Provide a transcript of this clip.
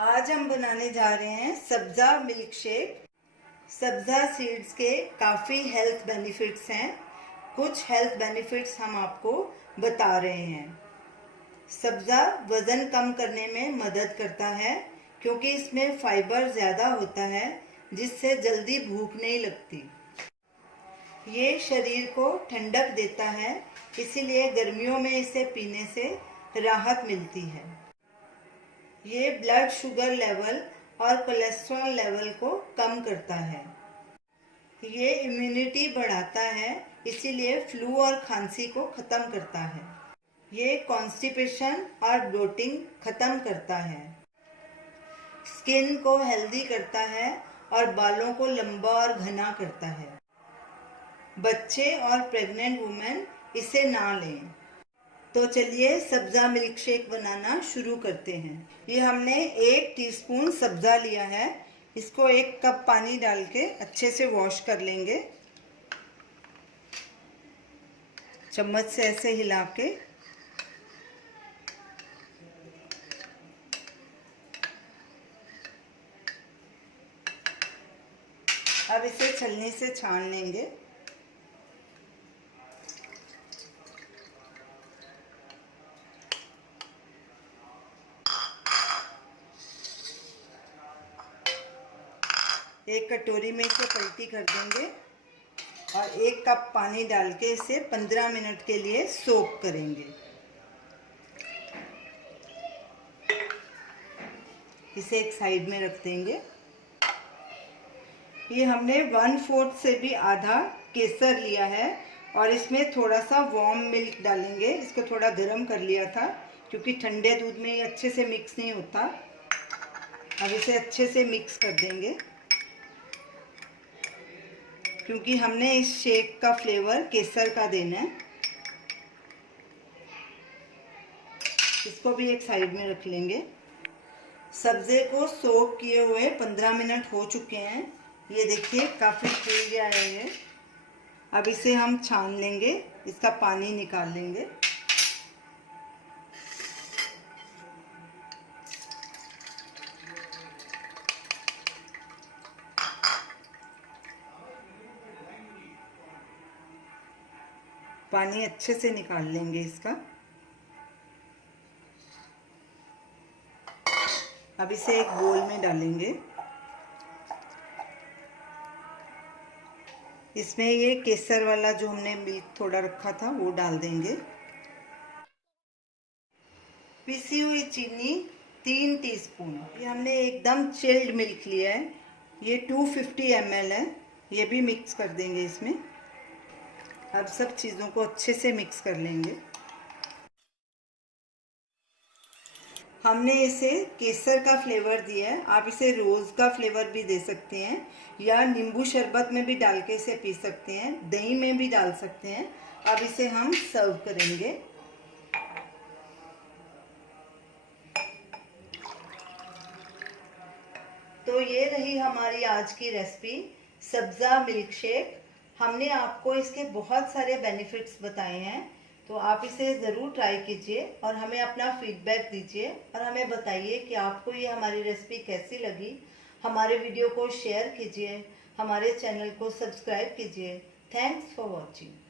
आज हम बनाने जा रहे हैं सब्जा मिल्क शेक। सब्जा सीड्स के काफ़ी हेल्थ बेनिफिट्स हैं। कुछ हेल्थ बेनिफिट्स हम आपको बता रहे हैं। सब्जा वज़न कम करने में मदद करता है क्योंकि इसमें फाइबर ज़्यादा होता है जिससे जल्दी भूख नहीं लगती। ये शरीर को ठंडक देता है, इसीलिए गर्मियों में इसे पीने से राहत मिलती है। ये ब्लड शुगर लेवल और कोलेस्ट्रॉल लेवल को कम करता है। ये इम्यूनिटी बढ़ाता है, इसीलिए फ्लू और खांसी को ख़त्म करता है। ये कॉन्स्टिपेशन और ब्लोटिंग ख़त्म करता है। स्किन को हेल्दी करता है और बालों को लंबा और घना करता है। बच्चे और प्रेग्नेंट वुमेन इसे ना लें। तो चलिए सब्जा मिल्क शेक बनाना शुरू करते हैं। ये हमने 1 टीस्पून सब्जा लिया है। इसको 1 कप पानी डाल के अच्छे से वॉश कर लेंगे। चम्मच से ऐसे हिला के अब इसे छलनी से छान लेंगे। एक कटोरी में इसे पलटी कर देंगे और 1 कप पानी डाल के इसे 15 मिनट के लिए सोक करेंगे। इसे एक साइड में रख देंगे। ये हमने 1/4 से भी आधा केसर लिया है और इसमें थोड़ा सा वार्म मिल्क डालेंगे। इसको थोड़ा गर्म कर लिया था क्योंकि ठंडे दूध में ये अच्छे से मिक्स नहीं होता। अब इसे अच्छे से मिक्स कर देंगे क्योंकि हमने इस शेक का फ्लेवर केसर का देना है। इसको भी एक साइड में रख लेंगे। सब्जे को सोक किए हुए 15 मिनट हो चुके हैं। ये देखिए काफ़ी फूल गया है ये। अब इसे हम छान लेंगे, इसका पानी निकाल लेंगे। पानी अच्छे से निकाल लेंगे इसका। अब इसे एक बोल में डालेंगे। इसमें ये केसर वाला जो हमने मिल्क थोड़ा रखा था वो डाल देंगे। पिसी हुई चीनी 3 टीस्पून। ये हमने एकदम चिल्ड मिल्क लिया है। ये 250 ml है। ये भी मिक्स कर देंगे इसमें। अब सब चीज़ों को अच्छे से मिक्स कर लेंगे। हमने इसे केसर का फ्लेवर दिया है, आप इसे रोज़ का फ्लेवर भी दे सकते हैं या नींबू शरबत में भी डाल के इसे पी सकते हैं, दही में भी डाल सकते हैं। अब इसे हम सर्व करेंगे। तो ये रही हमारी आज की रेसिपी सब्जा मिल्क शेक। हमने आपको इसके बहुत सारे बेनिफिट्स बताए हैं, तो आप इसे ज़रूर ट्राई कीजिए और हमें अपना फीडबैक दीजिए और हमें बताइए कि आपको ये हमारी रेसिपी कैसी लगी। हमारे वीडियो को शेयर कीजिए, हमारे चैनल को सब्सक्राइब कीजिए। Thanks for watching.